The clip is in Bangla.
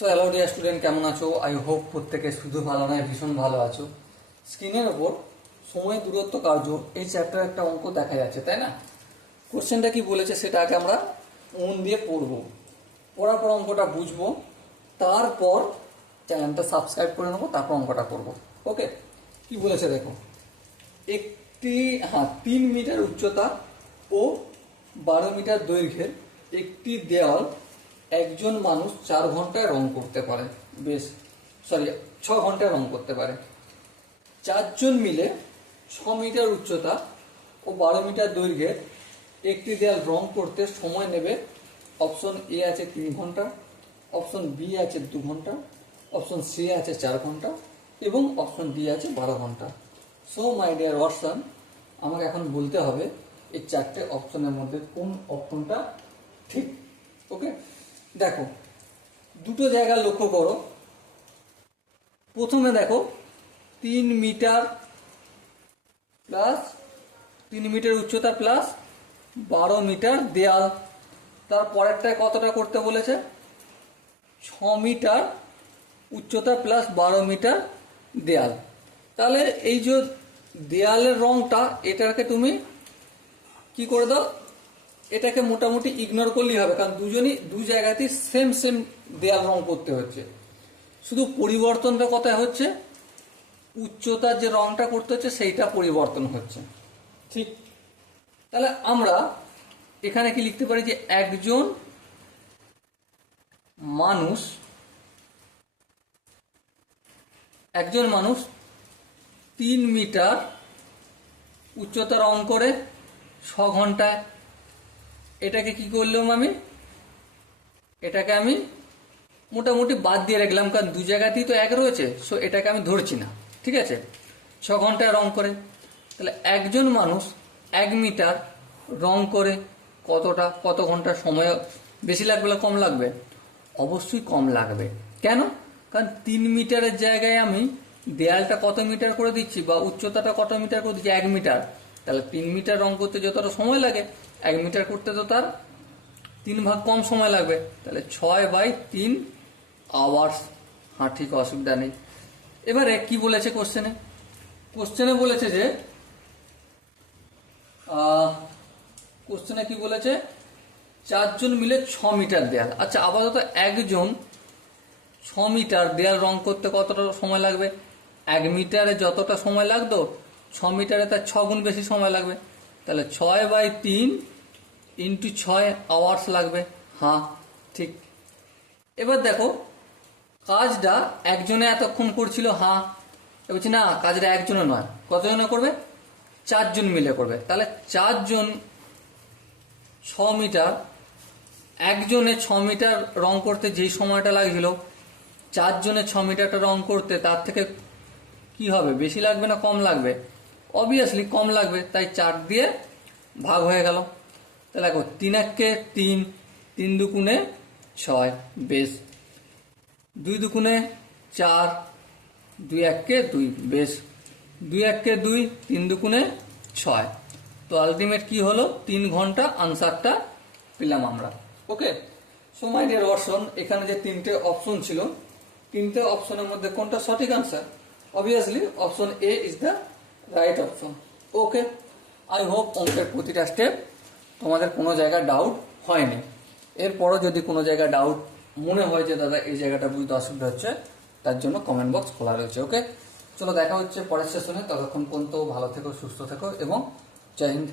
সো হ্যালো ডিয়ার স্টুডেন্ট, কেমন আছো? আই হোপ প্রত্যেকে শুধু ভালো নয়, ভীষণ ভালো আছো। স্ক্রিনের ওপর সময় দূরত্ব কার্য এই চ্যাপ্টার একটা অঙ্ক দেখা যাচ্ছে, তাই না? কোশ্চেনটা কি বলেছে সেটা আগে আমরা মন দিয়ে পড়বো, পড়ার পর অঙ্কটা বুঝবো, তারপর চ্যানেলটা সাবস্ক্রাইব করে নেবো, তারপর অঙ্কটা করবো। ওকে, কি বলেছে দেখো। একটি 3 মিটার উচ্চতা ও 12 মিটার দৈর্ঘ্যের একটি দেওয়াল একজন মানুষ 4 ঘন্টায় রং করতে পারে। 6 ঘন্টায় রং করতে পারে। 4 জন মিলে 6 মিটার উচ্চতা ও 12 মিটার দৈর্ঘ্যের একটি দেওয়াল রং করতে সময় নেবে। অপশন এ আছে 3 ঘন্টা, অপশন বি আছে 2 ঘন্টা, অপশন সি আছে 4 ঘন্টা এবং অপশন ডি আছে 12 ঘন্টা। সো মাই ডিয়ার ওয়াটসন, আমাকে এখন বলতে হবে এই 4টে অপশনের মধ্যে কোন অপশনটা ঠিক। ওকে, দেখো দুটো জায়গা লক্ষ্য করো। প্রথমে দেখো 3 মিটার প্লাস 3 মিটার উচ্চতা প্লাস 12 মিটার দেয়াল। তার পরেরটায় কতটা করতে বলেছে? 6 মিটার উচ্চতা প্লাস 12 মিটার দেয়াল। তাহলে এই যে দেয়ালের রংটা, এটাকে তুমি কি করে দাও, এটাকে মোটামুটি ইগনোর করলেই হবে, কারণ দু জায়গাতেই সেম দেয়াল রং করতে হচ্ছে। শুধু পরিবর্তনটা কোথায় হচ্ছে? উচ্চতার যে রংটা করতে হচ্ছে সেইটা পরিবর্তন হচ্ছে। ঠিক, তাহলে আমরা এখানে কি লিখতে পারি যে একজন মানুষ 3 মিটার উচ্চতা রং করে 6 ঘন্টায়। এটাকে কি করলাম এটাকে আমি মোটামুটি বাদ দিয়ে রাখলাম, কারণ দু জায়গাতেই তো এক রয়েছে, সো এটাকে আমি ধরছি না। ঠিক আছে, 6 ঘন্টায় রং করে। তাহলে একজন মানুষ 1 মিটার রং করে কত ঘন্টা সময় বেশি লাগবে না কম লাগবে? অবশ্যই কম লাগবে। কেন? কারণ 3 মিটারের জায়গায় আমি দেয়ালটা কত মিটার করে দিচ্ছি বা উচ্চতাটা কত মিটার করে দিচ্ছি? 1 মিটার। তাহলে 3 মিটার রং করতে যতটা সময় লাগে 1 মিটার করতে তো তার 3 ভাগ কম সময় লাগবে। তাহলে 6/3 আওয়ার্স। ঠিক, অসুবিধা নেই। এবারে কি বলেছে কোশ্চেনে বলেছে যে কি বলেছে? 4 জন মিলে 6 মিটার দেয়াল। আচ্ছা, আপাতত একজন 6 মিটার দেয়াল রং করতে কতটা সময় লাগবে? 1 মিটারে যতটা সময় লাগতো 6 মিটারে তার 6 গুণ বেশি সময় লাগবে। তাহলে 6/3 ইন্টু 6 আওয়ার্স লাগবে। ঠিক। এবার দেখো কাজটা একজনে এতক্ষণ করছিল। বলছি না, কাজটা একজনে নয়, কতজনে করবে? 4 জন মিলে করবে। তাহলে 4 জন 6 মিটার, একজনে 6 মিটার রং করতে যেই সময়টা লাগছিল 4 জনে 6 মিটারটা রং করতে তার থেকে কি হবে, বেশি লাগবে না কম লাগবে? অবভিয়াসলি কম লাগবে, তাই 4 দিয়ে ভাগ হয়ে গেল। তাহলে দেখো 3 3, 3 দুগুণে 6, বেশ। 2 দুগুণে 4, 2 2, বেশ। 2 2, 3 দুগুণে 6। তো আলটিমেট কি হলো? 3 ঘন্টা আনসারটা পেলাম আমরা। ওকে, সো মাই ডিয়ার ওয়াটসন, এখানে যে 3টে অপশন ছিল, 3টে অপশনের মধ্যে কোনটা সঠিক answer? Obviously option A is the right option. Okay, I hope অঙ্কের প্রতিটা স্টেপ তোমাদের কোনো জায়গায় ডাউট হয়নি। এরপরও যদি কোনো জায়গায় ডাউট মনে হয় যে দাদা এই জায়গাটা বুঝতে অসুবিধা হচ্ছে, তার জন্য কমেন্ট বক্স খোলা রয়েছে। ওকে, চলো দেখা হচ্ছে পরের সেশনে। ততক্ষণ পর্যন্ত ভালো থেকো, সুস্থ থেকো এবং জয় হিন্দ।